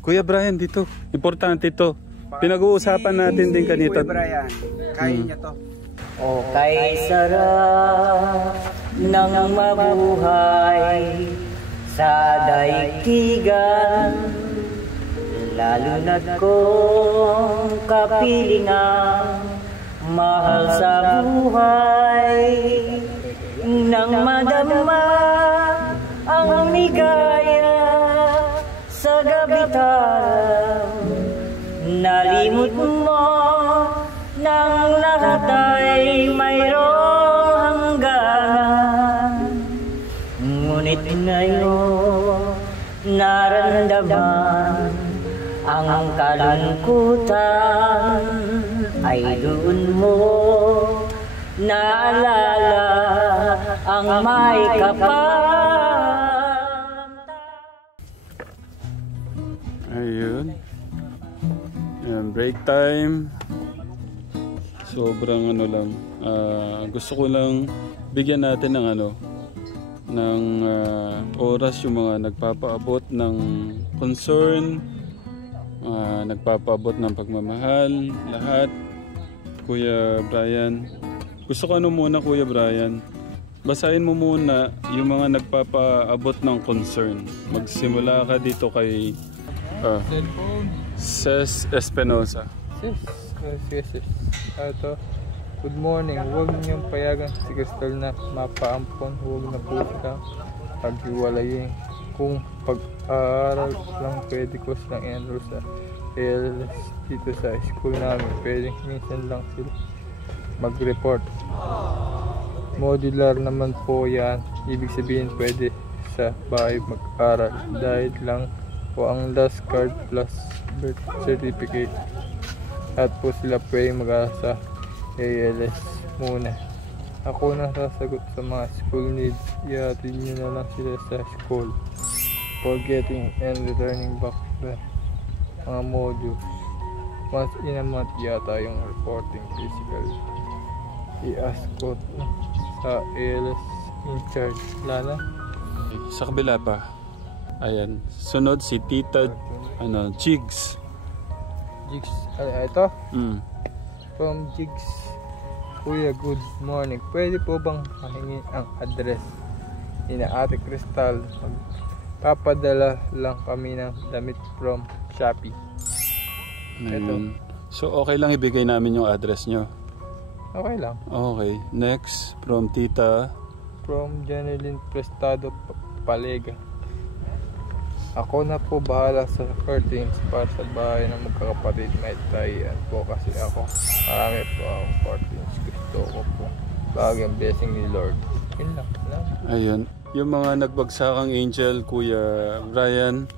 Kuya Brian, dito. Importante ito. Pinag-uusapan natin din kanito. Kuya Brian, kaya niya to. O kay sarap ng mabuhay sa daigdigan, lalo na't kung kapilingang mahal sa buhay, nang madama ang ligaya sa gabitan, nalimot mo nang lahat ay mayroong hangganan. Ngunit ngayon naramdaman ang kalungkutan, ay doon mo naalala ang may kapal. Ayun. Ayan, break time. Sobrang ano lang. Gusto ko lang bigyan natin ng ng oras yung mga nagpapaabot ng concern, nagpapaabot ng pagmamahal, lahat. Kuya Brian, gusto ko muna Kuya Brian, basahin mo muna yung mga nagpapaabot ng concern. Magsimula ka dito kay Ces Espinosa. Yes. Ito. Good morning. Huwag niyong payagan si Crystal na mapaampon. Huwag na po siya paghiwalayin. Kung pag-aaral lang pwede ko silang enroll sa ALS dito sa school namin. Pwede minsan lang sila mag-report. Modular naman po yan. Ibig sabihin pwede sa bahay mag-aaral. Dahil lang po ang last card plus birth certificate. At po sila pwedeng mag-aaral sa ALS muna. Ako na sasagot sa mga school needs. Ihatid nyo na lang sila sa school for getting and returning back the mga modules. Once in a month yata yung reporting physical. I-ask ko sa ALS in charge. Lana? Sa kabila pa. Ayan. Sunod si Tita Jigs. Jigs. Ito? From Jigs. Kuya, good morning. Pwede po bang mahingin ang address ni Ate Crystal? Magpapadala lang kami ng damit from Shopee. Ito. So okay lang ibigay namin yung address nyo? Okay lang. Okay. Next, from Tita. From Janeline Prestado Palega. Ako na po bahala sa curtains para sa bahay ng magkakapatid. May tayan po kasi ako. Marami po akong curtains. Gusto ko po bagyang blessing ni Lord. Yun lang. Ayun. Yung mga nagbagsakang angel, Kuya Brian,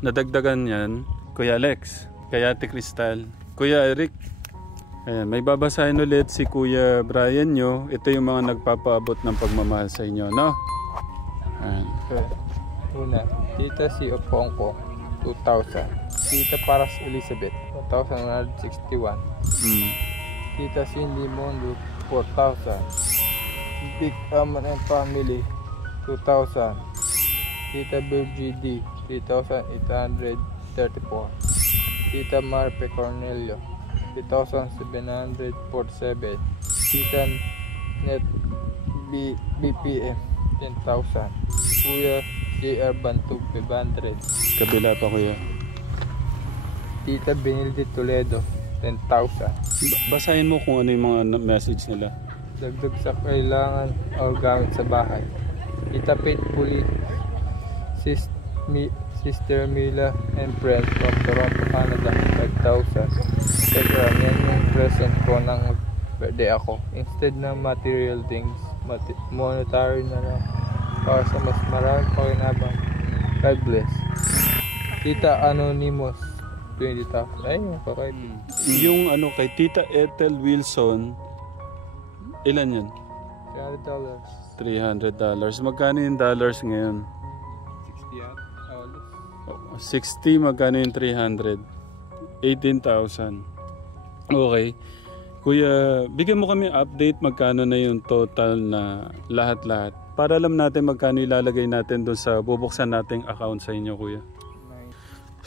nadagdagan yan. Kuya Alex, kay Ate Crystal, Kuya Eric. Ayan, may babasahin ulit si Kuya Brian nyo. Ito yung mga nagpapaabot ng pagmamahal sa inyo, no? Ayan. Okay. Una, Tita si Opongko, 2,000. Tita Paras Elizabeth, 1,161. Tita Cindy Mondo, 4,000. Big Aman and Family, 2,000. Tita Virgie D, 3,834. Tita Marpe Cornelio, 3,747. Tita Net BPM, 10,000. Kuya JR Bantug, 500. Kabila pa, Kuya. Tita Benilde Toledo, 10,000. Basahin mo kung ano yung mga message nila. Dagdag sa kailangan o gamit sa bahay. Tita Faithfully, Sister Mila and friends from Toronto, Canada, 5,000. Teka, yan yung present ko nang birthday ako. Instead ng material things, monetary na lang para sa mas marami pakinabang. God bless. Tita Anonymous, 20,000. Ayun, kakait. Yung kay Tita Ethel Wilson, ilan yan? $300. $300. Magkano yung dollars ngayon? 60 60, magkano yung 300? 18,000. Okay. Kuya, bigyan mo kami update magkano na yung total na lahat-lahat. Para alam natin magkano ilalagay natin doon sa bubuksan nating account sa inyo, Kuya.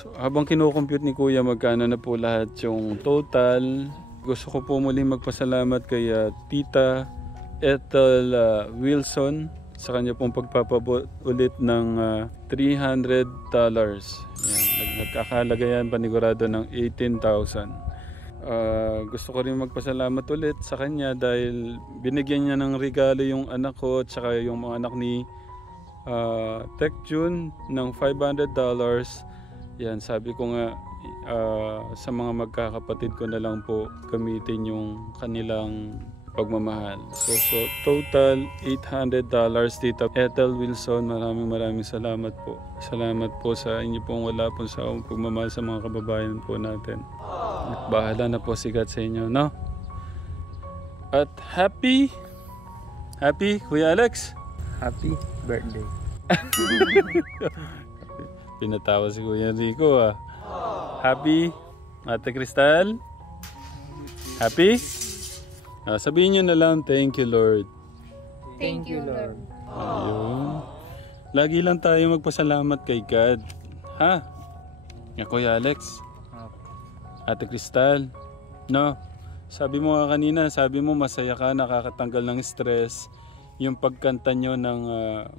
So, habang kinocompute ni Kuya magkano na po lahat yung total, gusto ko po muli magpasalamat kay Tita Ethel Wilson sa kanya pong pagpapabot ulit ng $300. Yan, nagkakahalaga yan panigurado ng 18,000. Gusto ko rin magpasalamat ulit sa kanya dahil binigyan niya ng regalo yung anak ko at saka yung mga anak ni Tech June ng $500. Yan, sabi ko nga sa mga magkakapatid ko na lang po gamitin yung kanilang pagmamahal. So total $800 Tita Ethel Wilson. Maraming salamat po. Salamat po sa inyo pong wala po sa pagmamahal sa mga kababayan po natin. At bahala na po si God sa inyo, no? At happy Kuya Alex. Happy birthday. Pinatawa si Kuya Rico Happy Ate Cristal. Happy? Sabihin nyo na lang, thank you Lord. Thank you, Lord. Ayun. Lagi lang tayo magpasalamat kay God. Ha? Kuya Alex. Ate Cristal. No? Sabi mo nga kanina, sabi mo masaya ka, nakakatanggal ng stress. Yung pagkanta nyo ng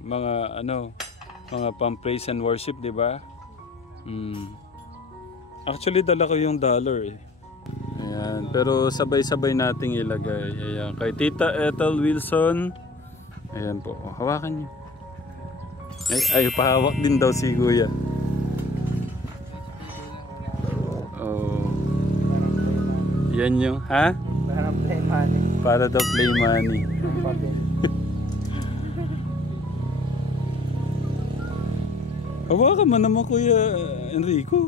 mga pang-praise and worship, di ba? Actually, dala ko yung dollar eh. Ayan, pero sabay-sabay nating ilagay. Ayan, kay Tita Ethel Wilson. Ayan po, hawakan niyo. Ay, pahawak din daw si Kuya. Oh. Yan yung, ha? Para play money. Para daw play money. Hawakan mo naman Kuya Enrico.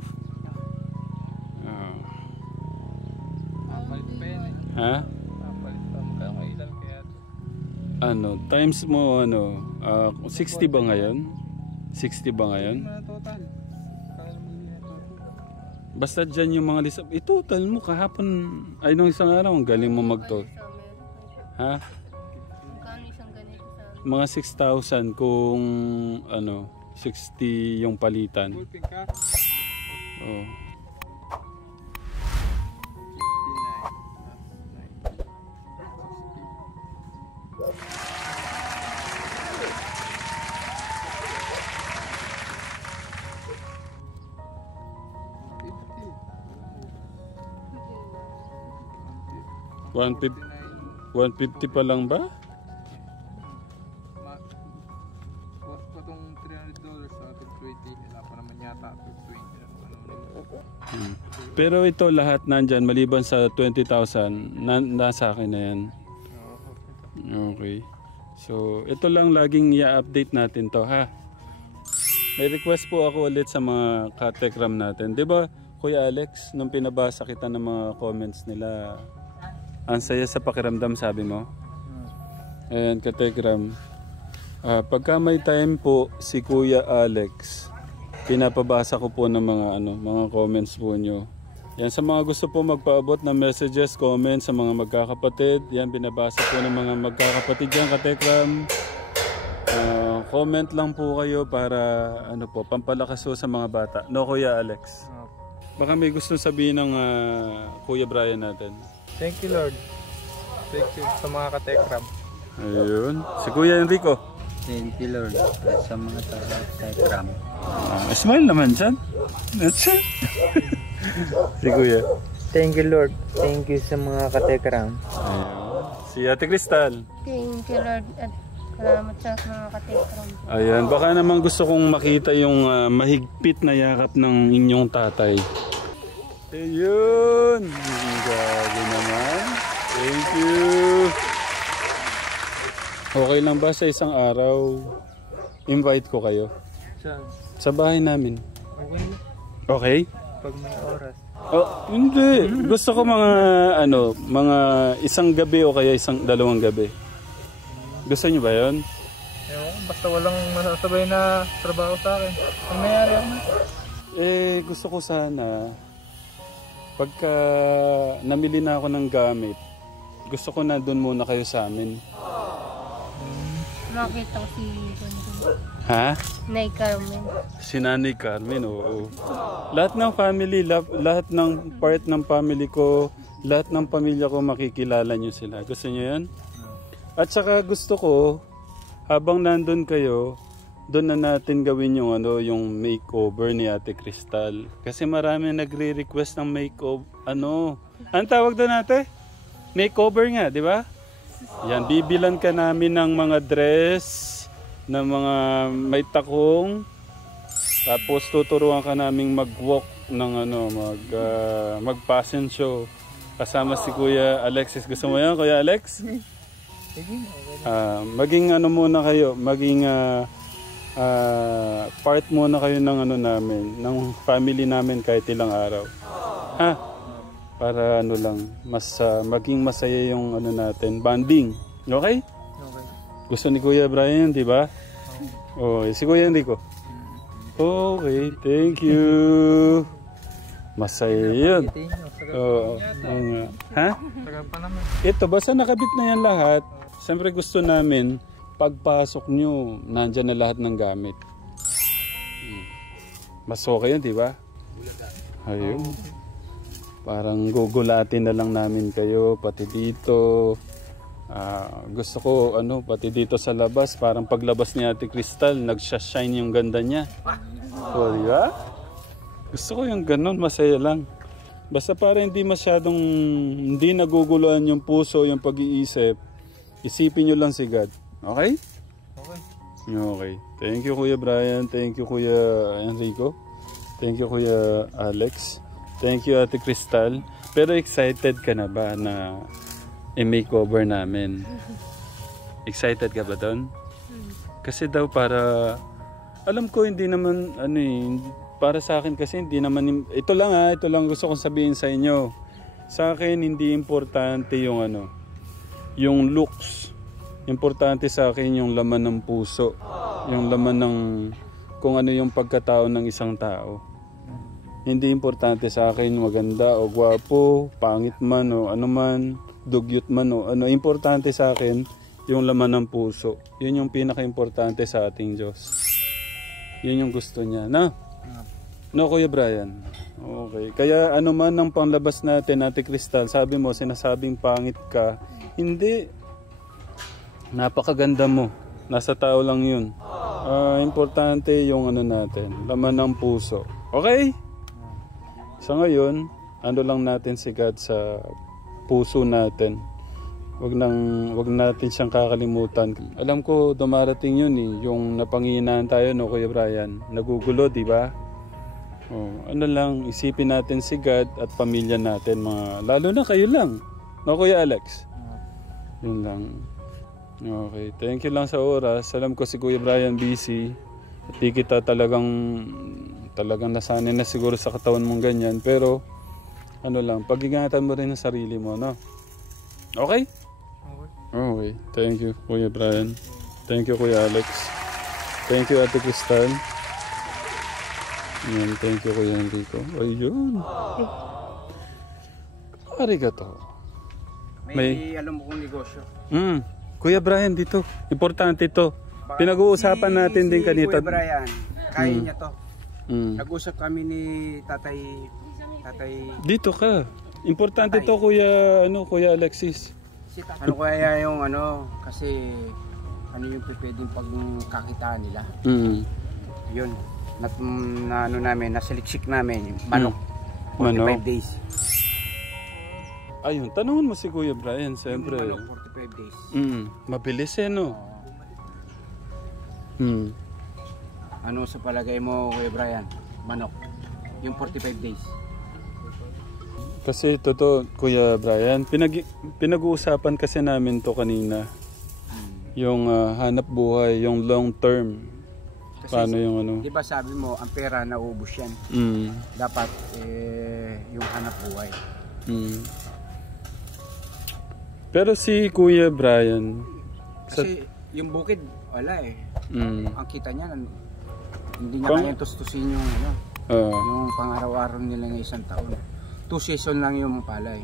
Ha? Times mo 60 ba ngayon? 60 ba ngayon? Basta dyan yung mga list. Total mo kahapon ay nung isang araw ang galing mo mag-total. Ha? Mga 6,000 kung 60 yung palitan. Oh. $150 pa lang ba? Itong $300 sa ating 20, wala pa naman yata 20. Pero ito lahat nandyan, maliban sa 20,000, nasa akin na yan. Okay. So, ito lang laging i-update natin to, ha? May request po ako ulit sa mga katekram natin. 'Di ba, Kuya Alex, nung pinabasa kita ng mga comments nila, ang saya sa pakiramdam, sabi mo? Ayan, katekram. Pagka may time po si Kuya Alex, pinapabasa ko po ng mga comments po nyo. Yan, sa mga gusto po magpaabot ng messages, comments sa mga magkakapatid, yan, binabasa po ng mga magkakapatid yan, katekram. Comment lang po kayo para pampalakas po sa mga bata. No, Kuya Alex? Baka may gusto sabihin ng Kuya Brian natin. Thank you Lord. Thank you sa mga katekram. Ayun. Si Kuya Enrico. Thank you Lord sa mga katekram. Smile naman dyan. That's it. Si Kuya. Thank you Lord. Thank you sa mga katekram. Ayun. Si Ate Cristal. Thank you, Lord. At salamat sa mga katekram. Ayan. Baka naman gusto kong makita yung mahigpit na yakap ng inyong tatay. Ayun. Gabi naman. Thank you. Okay lang ba sa isang araw? Invite ko kayo. Saan? Sa bahay namin. Okay. Okay? Pag may oras. Oh, hindi. Gusto ko mga isang gabi o kaya dalawang gabi. Gusto niyo ba 'yon? Basta walang masasabay na trabaho sa akin. Ang mayroon. Gusto ko sana pagka namili na ako ng gamit, gusto ko na doon muna kayo sa amin. Makita ko si Gonzo. Ha? Nay Carmen. Si Nanay Carmen, oo. Lahat ng family, lahat ng part ng family ko, lahat ng pamilya ko makikilala nyo sila. Gusto nyo yan? At saka gusto ko, habang nandun kayo, doon na natin gawin yung yung makeover ni Ate Cristal. Kasi marami nagre-request ng makeover. Ang tawag doon ate? Makeover nga, di ba? Yan, bibilan ka namin ng mga dress, ng mga may takong. Tapos tuturuan ka naming mag-walk ng mag-fashion show. Kasama si Kuya Alexis. Gusto mo yan, Kuya Alex? Maging muna kayo, maging part muna kayo ng namin, ng family namin kahit ilang araw. Ha? Para lang, mas maging masaya yung natin, bonding. Okay? Okay. Gusto ni Kuya Brian, di ba? Oh, si Kuya Enrico. Okay, thank you. Masaya yun. Oo. Ha? Ito, basta nakabit na yan lahat. Siyempre gusto namin, pagpasok nyo, nandyan na lahat ng gamit. Mas okay yun, di ba? Ayun. Parang gugulatin na lang namin kayo, pati dito. Gusto ko, pati dito sa labas, parang paglabas ni Ate Cristal, nagsashine yung ganda niya. So, di ba? Gusto ko yung ganun, masaya lang. Basta para hindi masyadong, hindi naguguluhan yung puso, yung pag-iisip, isipin nyo lang si God. Okay? Okay. Okay. Thank you, Kuya Brian. Thank you, Kuya Enrico. Thank you, Kuya Alex. Thank you, Ate Cristal. Pero excited ka na ba na i-makeover namin? Excited ka ba doon? Kasi daw para, alam ko hindi naman, para sa akin kasi hindi naman, ito lang gusto kong sabihin sa inyo. Sa akin hindi importante yung yung looks. Importante sa akin yung laman ng puso. Yung laman ng, kung ano yung pagkatao ng isang tao. Hindi importante sa akin maganda o gwapo, pangit man o ano man, dugyot man o ano. Importante sa akin yung laman ng puso. Yun yung pinaka-importante sa ating Diyos. Yun yung gusto niya. No, Kuya Brian? Okay. Kaya ano man ang panglabas natin, Ate Cristal, sabi mo, sinasabing pangit ka. Hindi. Napakaganda mo. Nasa tao lang yun. Importante yung natin, laman ng puso. Okay? Sa ngayon, lang natin si God sa puso natin. Wag natin siyang kakalimutan. Alam ko dumarating yun yung napanghihinaan tayo, no, Kuya Brian. Nagugulo, di ba? Lang, isipin natin si God at pamilya natin, lalo na kayo lang. No, Kuya Alex? Yun lang. Okay, thank you lang sa oras. Alam ko si Kuya Brian busy. At di kita talagang nasanay na siguro sa katawan mong ganyan. Pero, lang, pag-ingatan mo rin ang sarili mo, no? Okay? Okay. Thank you, Kuya Brian. Thank you, Kuya Alex. Thank you, Ate Cristal. Yan, thank you, Kuya Enrico. Ayun. Arigato. May alam mo kong negosyo. Kuya Brian, dito. Importante ito. Pinag-uusapan natin din kanito. Kuya Brian, kaya niya to. Nag-usap kami ni tatay. Dito ka. Importante to, Kuya Alexis. Ano kaya yung kasi yung pwedeng pagkakitaan nila. Yun. Namin, nasiliksik namin yung manok. 45 days. Ayun, tanungan mo si Kuya Brian, siyempre. Yung manok, 45 days. Mabilis no? Ano sa palagay mo, Kuya Brian? Manok. Yung 45 days. Kasi totoo, Kuya Brian, pinag-uusapan kasi namin to kanina. Yung hanap buhay, yung long term. Kasi, paano yung di ba sabi mo, ang pera naubos yan. Dapat yung hanap buhay. Pero si Kuya Brian, kasi yung bukid, wala ang kita niya, hindi niya kaya tustusin yung yung pang-araw-araw nila ng isang taon. 2 season lang yung palay.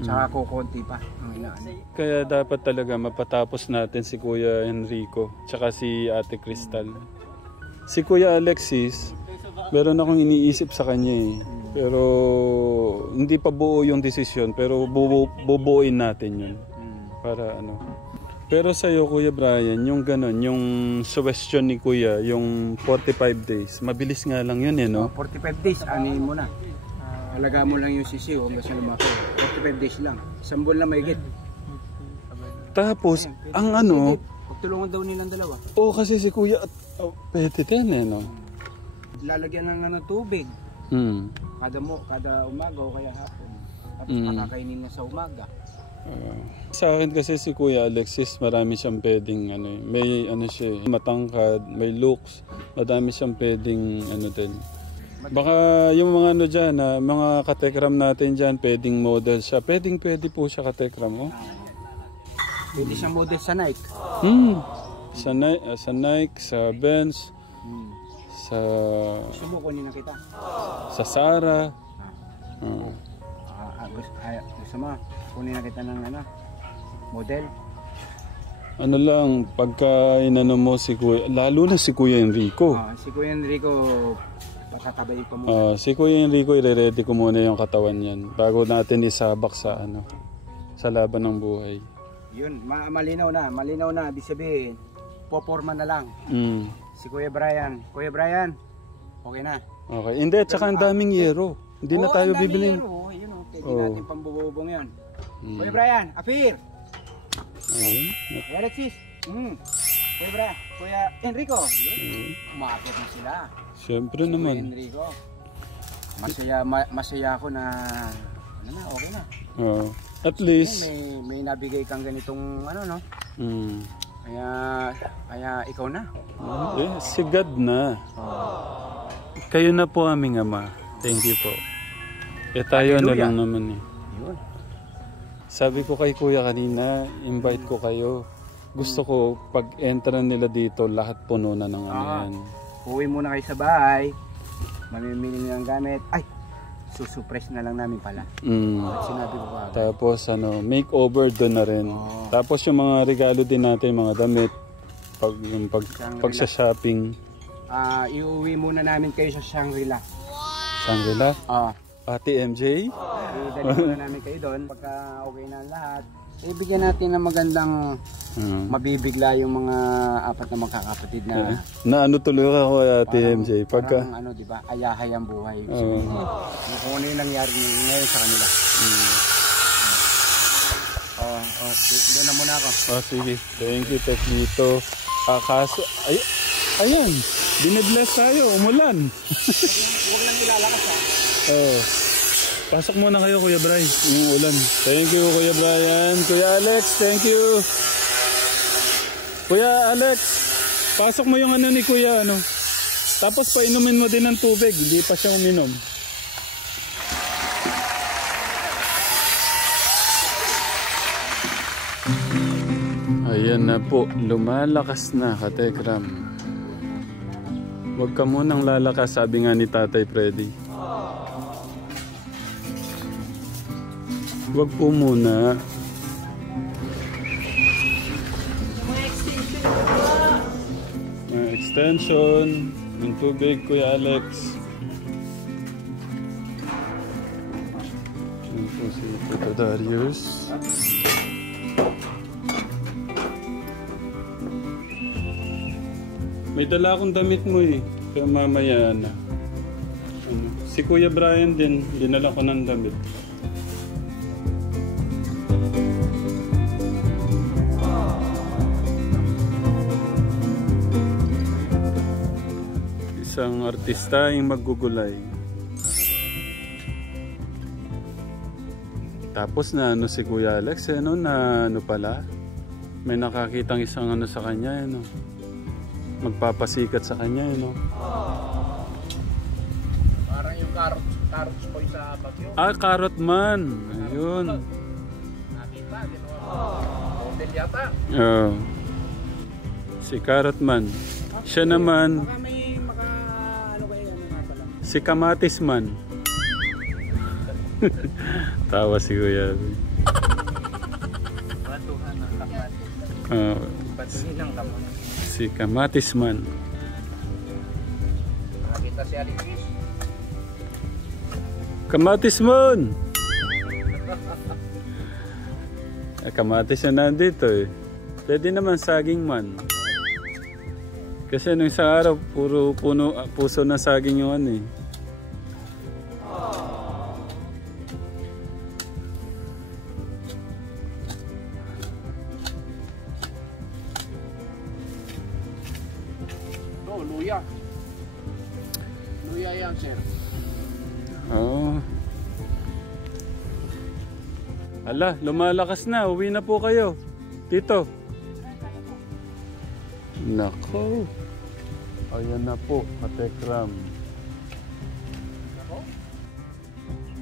Saka kukunti pa ang inaano. Kaya dapat talaga mapatapos natin si Kuya Enrico tsaka si Ate Crystal. Si Kuya Alexis, meron akong iniisip sa kanya eh. Pero hindi pa buo yung desisyon, pero bubuuin natin yun. Para ano. Pero sa'yo Kuya Brian, yung ganon, yung suggestion ni Kuya, yung 45 days, mabilis nga lang yun eh, no? 45 days, anin mo na. Alaga mo lang yung sisiw hanggang sa lumaki. 45 days lang. Isang buwan lang mahigit. Tapos, ang ano... Pagtulungan daw nilang dalawa. Oo, kasi si Kuya, pwede din eh, no? Lalagyan ng tubig. Kada umaga o kaya hapon. Tapos pakakainin niya sa umaga. Sa akin kasi si Kuya Alexis, marami siyang pwedeng, ano, may ano siya, matangkad, may looks, madami siyang pwedeng, ano din. Baka yung mga ano dyan, mga katekram natin dyan, pwedeng model siya. Pwede po siya katekram, oh. Pwede siyang model sa Nike. Sa Nike, sa Benz, sa... Sumukunin na kita. Sa Sara. Gusto mo, kunin na kita ng ano, model. Ano lang, pagka inano mo si Kuya, lalo na si Kuya Enrico. Si Kuya Enrico, patatabay ko muna. Si Kuya Enrico, i-ready ko muna yung katawan yan bago natin isabak sa ano, sa laban ng buhay. Yun, malinaw na, ibig sabihin, poporma na lang. Si Kuya Brian, okay na. Okay, hindi, tsaka ang daming yero. Hindi na tayo bibili. Pwede natin pambububong yun. Kuya Brian, appear! Kuya Alexis, Kuya Brian, Kuya Enrico, umaapit na sila. Siyempre naman. Kuya Enrico, masaya ako na, ano na, okay na. At least. May nabigay kang ganitong, ano no? Kaya ikaw na. Si God na. Kayo na po aming Ama. Thank you po. Tayo na lang naman eh. Yun. Sabi ko kay Kuya kanina, invite ko kayo. Gusto ko pag-enter nila dito, lahat puno na ng ano yan. Uwi muna kayo sa bahay. Mamimili ng gamit. Ay! Susurprise na lang namin pala. Sinabi ko pa. Tapos makeover doon na rin. Tapos yung mga regalo din natin, mga damit. Pagsa-shopping. Iuwi muna namin kayo sa Shangri-La. Shangri-La? Ate MJ? Dali muna namin kayo doon. Pagka okay na lahat, ibigyan natin ng magandang mabibigla yung mga apat na magkakapatid na ano tuloy ako Ate MJ pagka parang ano, di ba, ayahay ang buhay. Kung ano yung nangyari ngayon sa kanila. Doon na muna ako. Sige. Thank you, Teklito. Kaso, ayan, binibless tayo, umulan. Huwag lang ilalakas ha. Pasok muna kayo Kuya Brian, yung ulan. Thank you Kuya Brian. Kuya Alex, thank you. Kuya Alex, pasok mo yung ano ni Kuya ano. Tapos painumin mo din ng tubig, hindi pa siya uminom. Ayan na po, lumalakas na katekram. Huwag ka munang lalakas, sabi nga ni Tatay Freddy. Huwag po muna. Extension ng tubig, Kuya Alex. Yan po si Tito Darius. May dala akong damit mo eh. Kaya mamaya na. Si Kuya Brian din, dinala ko ng damit. Isang artista yung maggugulay. Tapos na ano si Kuya Alex, na ano pala, may nakakitang isang ano sa kanya, magpapasikat sa kanya, Parang yung carrots boy sa Bagyo. Carrot Man. Ayun. Nakita, model yata. Si Carrot Man. Siya naman, Baka may ano kayo, ano nga pala. si Kamatis Man. Tawa si Kuya. Batuhan ng kamatis. Batuhin ng kamatis. Si Kamatis Man. Nakita si Alexis. Kamatis Man! Kamatis na nandito eh. Pwede naman saging man. Kasi nung isang araw, puro puso na saging yung ano eh. Luya. Luya yan, sir. Oo. Ala, lumalakas na. Uwi na po kayo. Tito. Nako. Ayan na po, katekram.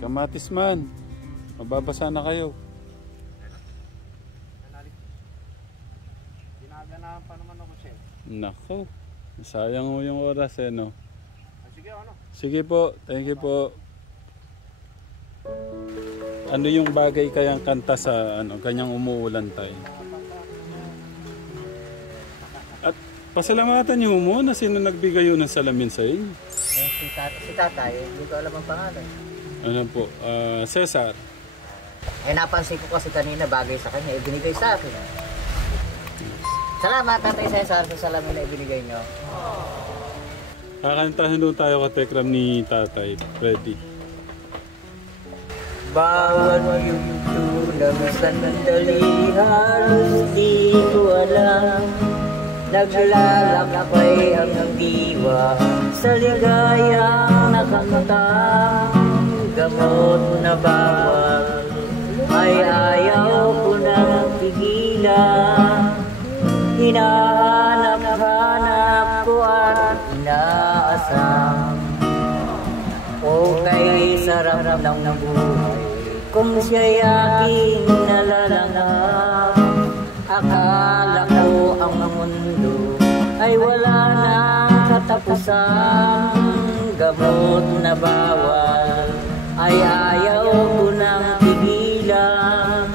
Kamatis Man. Mababasa na kayo. Ginaganahan pa naman ako, sir. Nako. Sayang mo yung oras eh, no? Sige, ano? Sige po. Thank you po. Ano yung bagay kayang kanta sa ano, kanyang umuulan tayo? At pasalamatan niyo mo na sino nagbigay yun ng salamin sa inyo? Si tatay, hindi ko alam ang pangalan. Ano po? Cesar. Napansin ko kasi kanina bagay sa kanya, ibinigay sa akin. Salamat, Tatay Cesar, sa salamin na ibinigay nyo. Kakantahan doon tayo katekram ni Tatay Freddy. Bawat yugto ng sandali, halos di ko alam. Naglalakbay ang diwa sa ligayang nakamtang. Gamot na bawal ay ayaw ko nang tigilan. Hinahanap-hanap ko at inaasam. O kay sarap ng buhay kung siya'y aking nalalanghap. Akala ko ang mundo ay wala nang katapusan. Gamot na bawal ay ayaw ko nang tigilan.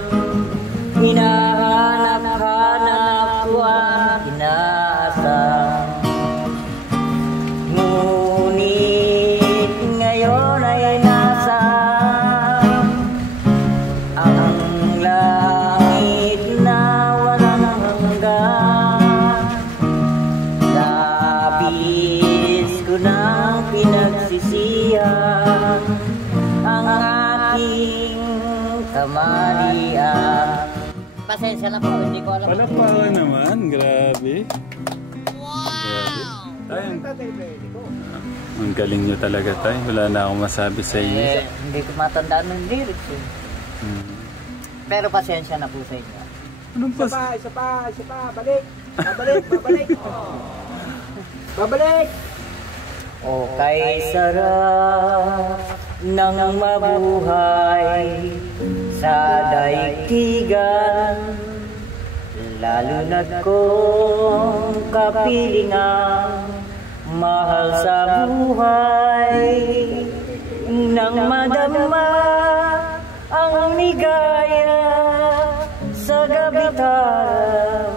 Hinahanap-hanap ko at inaasam. Ngunit ngayon ay nasa ang langit na walang hanggan. Labis ko nang pinagsisihan ang aking kamalian. Pasensya na po, hindi ko alam. Wala pa naman, grabe. Wow! Tayo. Ang galing nyo talaga tayo. Wala na akong masabi sa inyo. Hindi ko matandaan ng lyrics eh. Pero pasensya na po sa inyo. Anong pas? Isa pa, balik. Babalik. Babalik. O kay sarap ng mabuhay sa daigdigan, lalo na't kung kapilingan mahal sa buhay. Nang madama ang ligaya sa gabi't araw,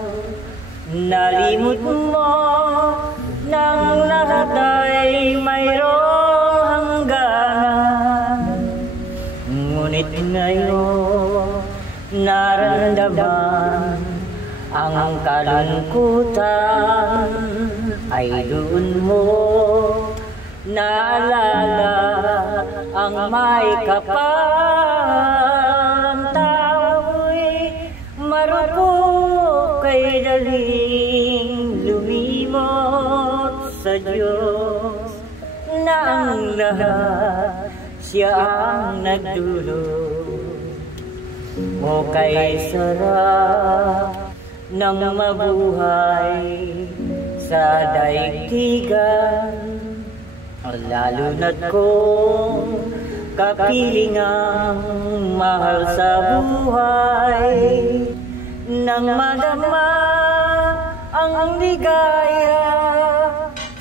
nalimot mo nang lahat ay mayroong hangganan. Ngunit ngayon naramdaman ang kalungkutan, ay doon mo naalala ang may kapal. Tao'y marupok kay daling lumimot sa Diyos, na ang lahat siya ang nagdulot. O kay sarap ng mabuhay sa daigdigan, lalo na't kung kapilingang mahal sa buhay. Nang madama ang ligaya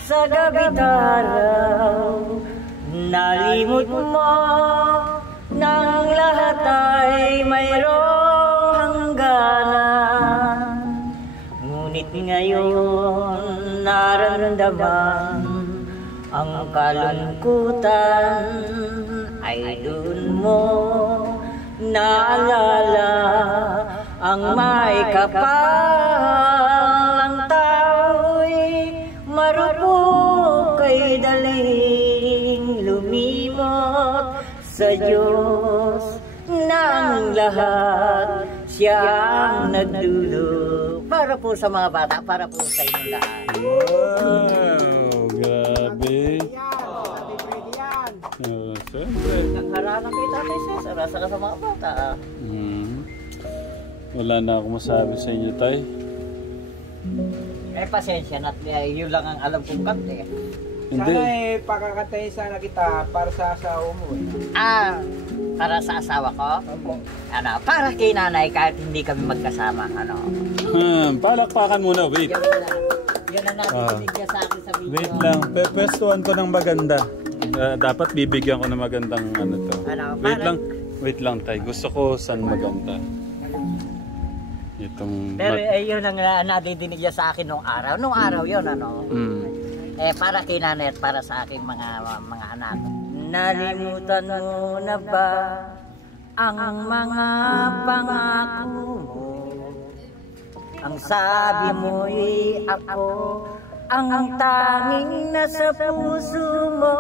sa gabi't araw, nalimot mo nang ay mayroong hangganan, ngunit ngayon nararamdaman ang kalungkutan ay dun mo naalala ang may kapal ang tao'y marupok kay daling lumimot sa Diyos na ang lahat siya ang nagdulog. Para po sa mga bata, para po sa inyong lahat. Wow, grabe. Siyempre. Nagharana kay Tatay Cesar, asa ka sa mga bata. Wala na ako masabi sa inyo, Tay. Pasensya na, yun lang ang alam kong kante. Hindi. Sana pakakatayin sana kita para sa asawa mo. Para sa asawa ko? Para kay nanay kahit hindi kami magkasama, Palakpakan muna, wait. Yun ang natinig niya sa akin sa video. Wait lang, pwestuhan ko ng maganda. Dapat bibigyan ko ng magandang to. Wait lang, Tay. Gusto ko saan maganda. Pero yun ang nadidinig niya sa akin nung araw. Nung araw yun, para kay nanay at para sa aking mga anak. Nalimutan mo na ba ang mga pangako mo? Ang sabi mo'y ako ang tanging nasa puso mo,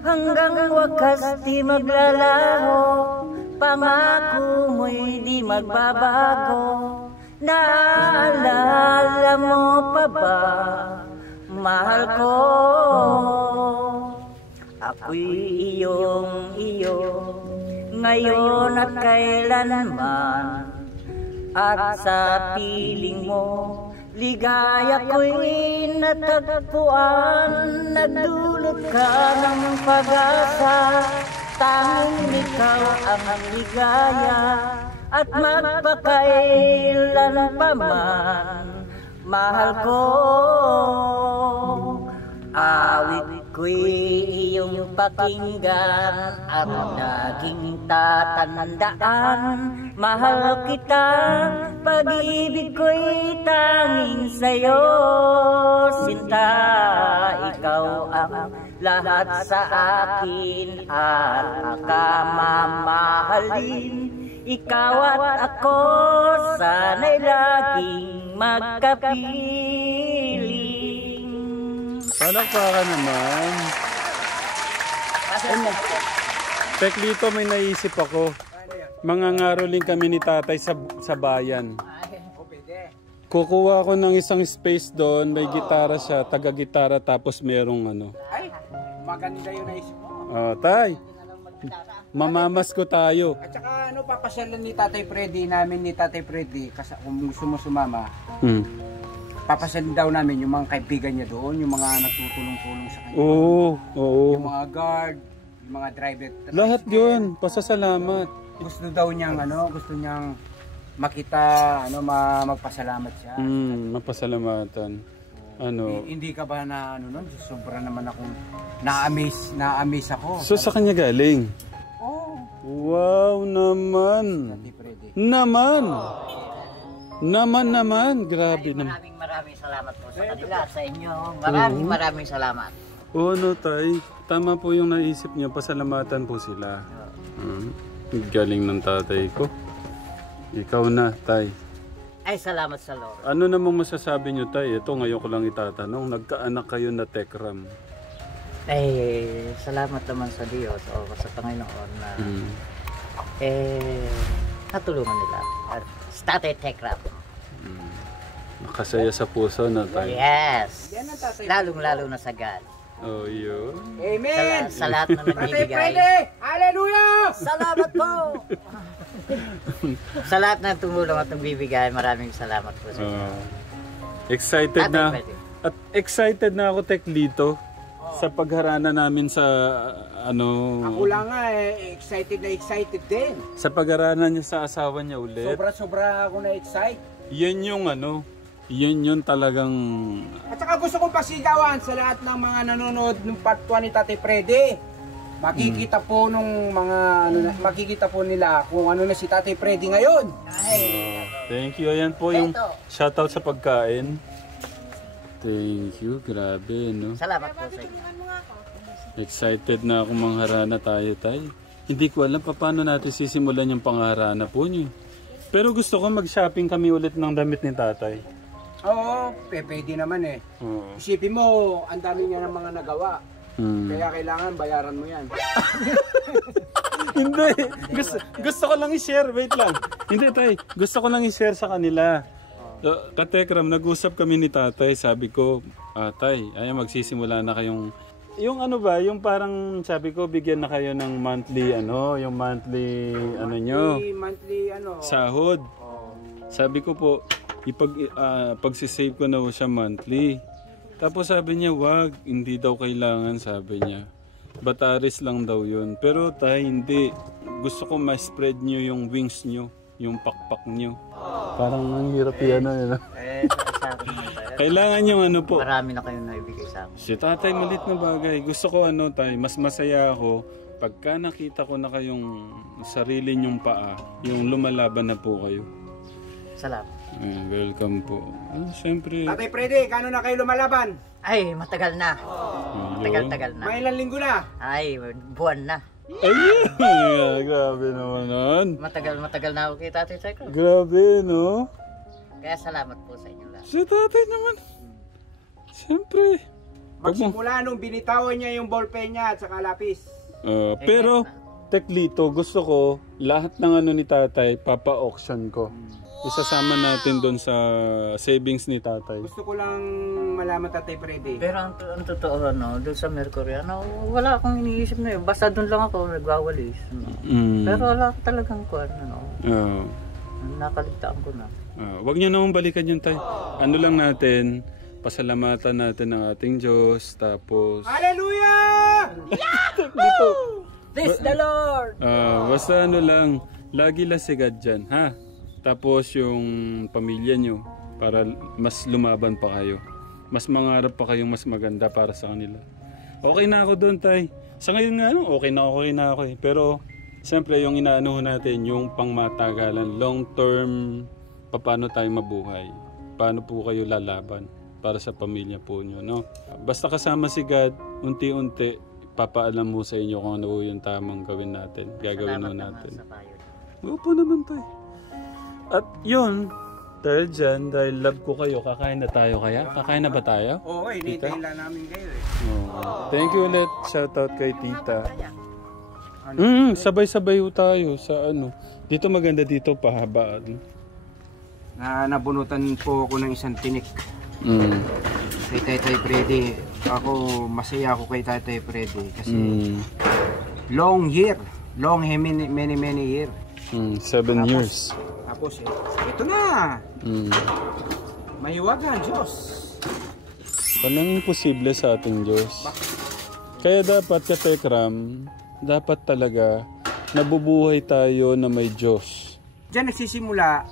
hanggang wakas di maglalaho. Pangako mo'y di magbabago. Naalala mo pa ba, mahal ko? Ako'y iyo ngayon at kailanman, at sa piling mo ligaya ko'y natagpuan. Nagdulot ka ng pag-asa, tanging ikaw ang ligaya, at magpakailan pa man, mahal ko. Awit ko'y iyong pakinggan at naging tatandaan. Mahal kita, pag-ibig ko'y tanging sa'yo. Sinta, ikaw ang lahat sa akin at akamamahalin. Ikaw at ako, sana'y laging magkapiling. Palakpakan naman. Teklito, may naisip ako. Mangangaroling kami ni Tatay sa bayan. Kukuha ko ng isang space doon, may gitara siya, taga-gitara, tapos merong Ay, maganda yung naisip mo. Tay, mamamasko tayo. At saka papasyalan ni Tatay Freddy, kasi kung gusto mo sumama, papasyalan daw namin yung mga kaibigan niya doon, yung mga natutulong-tulong sa kanya. Oo. Yung mga guard, yung mga driver. Lahat yun, pasasalamat. Gusto daw niyang gusto niyang makita, magpasalamat siya. Mapasalamatan. Hindi ka ba na nun? Sobra naman akong na-amaze ako. So sa kanya galing? Oh. Wow naman. Naman. Grabe naman. Maraming salamat po sa kanila, sa inyo. Maraming salamat. Tay, tama po yung naisip niyo, pasalamatan po sila. Galing ng tatay ko. Ikaw na, Tay. Ay, salamat sa Lord. Ano namang masasabi niyo, Tay? Ito ngayon ko lang itatanong, nagkaanak kayo na Tekram. Salamat naman sa Diyos o sa Panginoon na natulungan nila. Tatay Tekram. Nakasaya sa puso na, Tay. Yes. Lalong-lalo na sa God. Oh, yun. Amen! Sa lahat na nagbibigay. Hallelujah! Salamat po! Sa lahat na tumulong at nagbibigay, maraming salamat po sa inyo. Excited na. At excited na ako, Teklito, sa pagharana namin sa Ako lang nga excited din. Sa pagharana niya sa asawa niya ulit. Sobra ako na-excite. Yan yung yun yung talagang... At saka gusto kong pasigawan sa lahat ng mga nanonood ng part 1 ni Tatay Freddy. makikita po nung mga makikita po nila kung ano na si Tatay Freddy ngayon. Thank you. Ayan po yung Ito. shoutout sa pagkain. Thank you. Grabe, no? Salamat po sa inyo. Excited na ako mangharana tayo, tay. Hindi ko alam paano natin sisimulan yung pangharana po niyo. Pero gusto ko mag-shopping kami ulit ng damit ni tatay. Oo, pwede naman eh. Oo. Isipin mo, ang dami niya ng mga nagawa. Kaya kailangan bayaran mo yan. Hindi. Gusto ko lang i-share. Wait lang. Hindi, tay. Gusto ko lang i-share sa kanila. Katekram, nag-usap kami ni tatay. Sabi ko, tay, ay magsisimula na kayong... Yung ano ba, yung parang sabi ko, bigyan na kayo ng monthly, yung monthly, nyo, Monthly, sahod. Sabi ko po, pagsisave ko na po siya monthly. Tapos sabi niya, wag, hindi daw kailangan, sabi niya. Bataris lang daw yun. Pero tay, hindi. Gusto ko ma-spread nyo yung wings nyo, yung pakpak nyo. Parang ang hirap yan, Sa akin naman tayo. Kailangan yung po. Marami na kayong naibigay sa akin. Si tatay, malit na bagay. Gusto ko tay, mas masaya ako pagka nakita ko na kayong sarili nyong paa, yung lumalaban na po kayo. Salamat. Welcome po. Siyempre. Tatay Freddy, kano na kayo lumalaban? Ay, matagal na. Matagal-tagal na. May ilang linggo na? Ay, buwan na. Ayun! Grabe naman nun. Matagal na ako kay Tatay Psycho. Grabe, no? Kaya salamat po sa inyo lahat. Si tatay naman. Siyempre. Magsimula nung binitawan niya yung ballpen niya at saka lapis. Pero, Teklito, gusto ko lahat ng ni tatay, papa-auction ko. Isasama natin doon sa savings ni tatay. Gusto ko lang malaman, Tatay Freddy. Pero ang totoo, doon sa Mercury, wala akong iniisip na yun. Basta doon lang ako nagwawalis. Pero wala talagang kuwan, nakaligtaan ko na. Wag niyo naman balikan yun, tay. Ano lang natin, pasalamatan natin ng ating Diyos, tapos... Hallelujah! Dito. Praise the Lord! Basta lang, lagi lasigad dyan, ha? Tapos yung pamilya nyo, para mas lumaban pa kayo. Mas mangarap pa kayong mas maganda para sa kanila. Okay na ako doon, tay. Sa ngayon nga, okay na ako eh. Pero, siyempre, yung inaano natin, yung pangmatagalan, long term, paano tayo mabuhay. Paano po kayo lalaban para sa pamilya po nyo, no? Basta kasama si God, unti-unti, papaalam mo sa inyo kung ano yung tamang gawin natin. Gagawin mo natin. Opo naman, tay. At yun, dahil dyan, dahil love ko kayo, kakain na tayo kaya? Kakain na ba tayo? Oo, hinihintay lang namin kayo eh. Thank you ulit. Shoutout kay tita. Sabay-sabay tayo sa Dito maganda dito, pahaba. Nabunutan po ako ng isang tinik. Kay Tatay Freddy. Masaya ako kay Tatay Freddy kasi long year. Many year. 7 years. Tapos ito na. Mahiwagan, Diyos. Walang imposible sa ating Diyos. Kaya dapat, Katekram, dapat talaga nabubuhay tayo na may Diyos. Diyan nagsisimula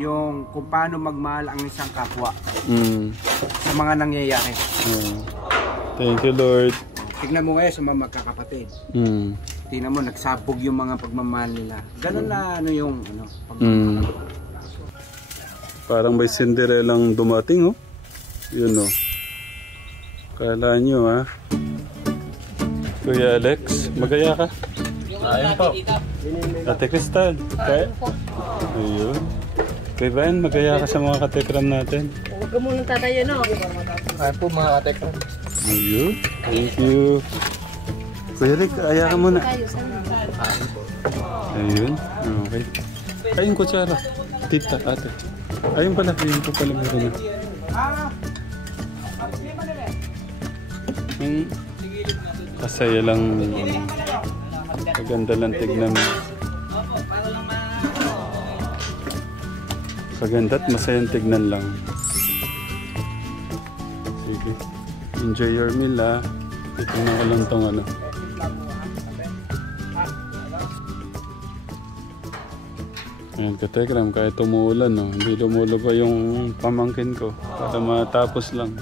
yung kung paano magmahal ang isang kapwa sa mga nangyayari. Thank you, Lord. Tignan mo ngayon sa mga magkakapatid. Tignan mo, nagsabog yung mga pagmamahal nila. Ganun na yung Parang may Cinderellang dumating, Yun, Kala nyo, Kuya Alex, magaya ka? Ayun po. Ate Crystal, kaya? Ayun. Kuya Brian, magaya ka sa mga katekram natin. Huwag ka muna tatayo, no? Ayun po mga katekram. Ayun. Thank you. Kuya Rick, aya ka muna. Ayun. Okay. Ayun, kutsara. Tita, ate. Ayun pala. Ayun po pala meron na. Kasaya lang. Maganda lang tignan mo. Maganda at masayang tignan lang. Sige. Enjoy your meal, Titignan ko lang tong Ayan, Katekram, kahit umuulan, hindi lumulo pa yung pamangkin ko para matapos lang.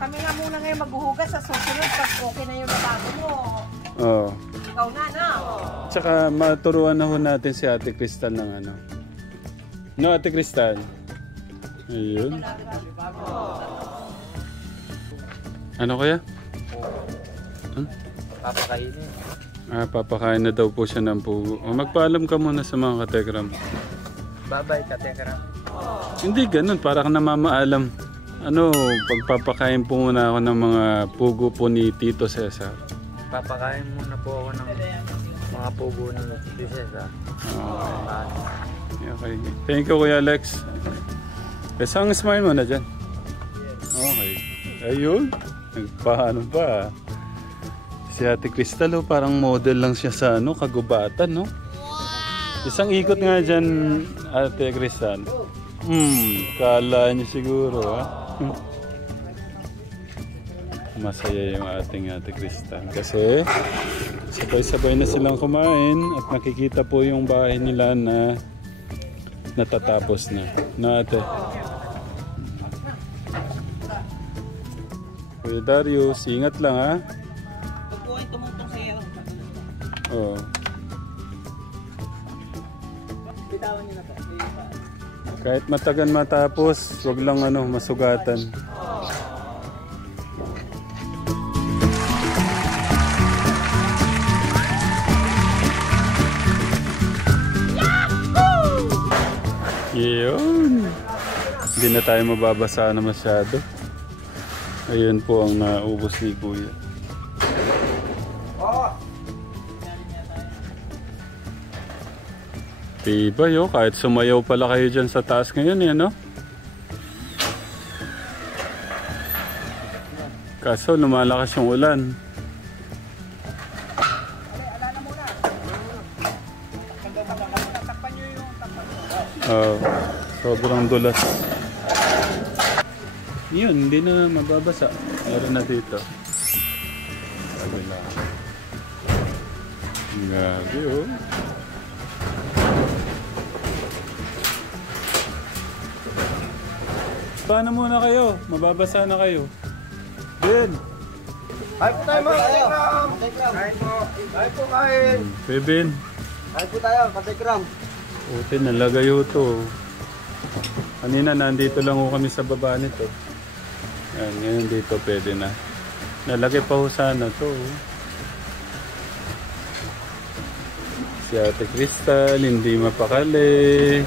Kami nga muna ngayon maghuhugas sa susunod pag okay na yung lababo mo. Oo. Ikaw na, na. Tsaka maturuan na ho natin si Ate Crystal ng ano. No, Ate Crystal? Ayun. Ano kaya? Papakainin. Papakain na daw po siya ng pugo. Magpaalam ka muna sa mga katekram. Bye-bye, katekram. Hindi ganun, para ka namamaalam. Ano, pagpapakain po muna ako ng mga pugo po ni Tito Cesar. Papakain muna po ako ng mga pugo ni Cesar. Okay. Thank you, Kuya Alex. Isang smile mo na dyan. Okay. Ayun. Nagpaano pa. Si Ate Crystal, oh, parang model lang siya sa ano, kagubatan, no? Wow! Isang ikot nga dyan, Ate Crystal. Kala niyo siguro, ha? Masaya yung ating Ate Crystal. Kasi sabay-sabay na silang kumain at nakikita po yung bahay nila na natatapos na. No, Ate? Kuya Darius, ingat lang, ha? Oo. Kahit matagan matapos, wag lang ano, masugatan. Yun. Hindi na tayo mababasa na masyado. Ayun po ang naubos ni Kuya. Tibay, oh, kahit sumayaw pala kayo dyan sa taas ngayon, eh, no? Kaso lumalakas yung ulan. Sobrang dulas. Yun, hindi na mababasa. Meron na dito. Kabila. Grabe, oh. Paano muna kayo? Mababasa na kayo. Ben! Kain po tayo mga katekram! Kain po! Kain po kain! Ben! Kain po tayo, katekram! Puti, nalagayo to. Kanina nandito lang ho kami sa baba nito. Yan, ngayon dito pwede na. Nalagay pa ho sana to. Si Ate Crystal, hindi mapakali.